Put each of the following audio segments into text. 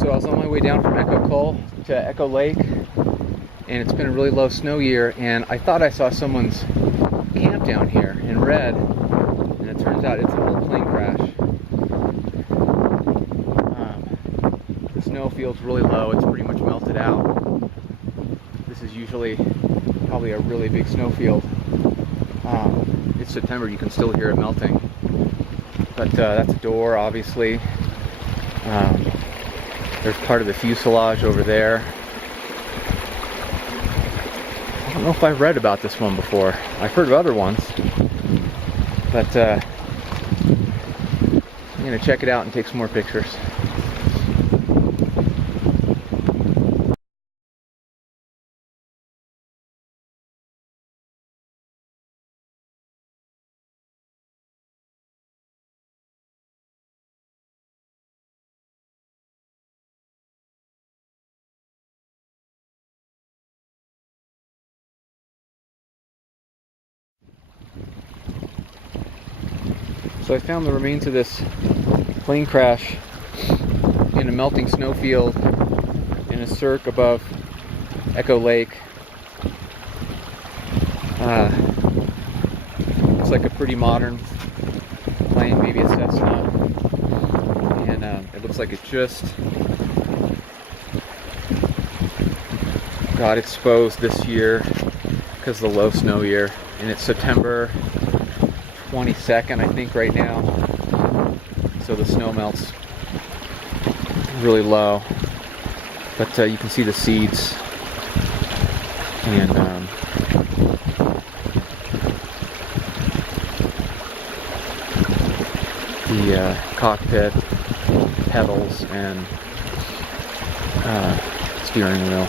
So I was on my way down from Echo Col to Echo Lake, and it's been a really low snow year, and I thought I saw someone's camp down here in red, and it turns out it's an old plane crash. The snow feels really low. It's pretty much melted out. This is usually probably a really big snowfield. It's September, you can still hear it melting. But that's a door, obviously. There's part of the fuselage over there. I don't know if I've read about this one before. I've heard of other ones. But I'm going to check it out and take some more pictures. So I found the remains of this plane crash in a melting snowfield in a cirque above Echo Lake. Looks like a pretty modern plane, maybe a Cessna, and it looks like it just got exposed this year because of the low snow year, and it's September 22nd, I think, right now, so the snow melts really low, but you can see the seeds, and the cockpit, pedals, and steering wheel.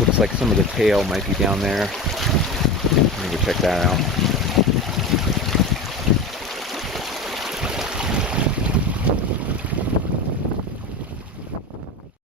Looks like some of the tail might be down there. Let me go check that out.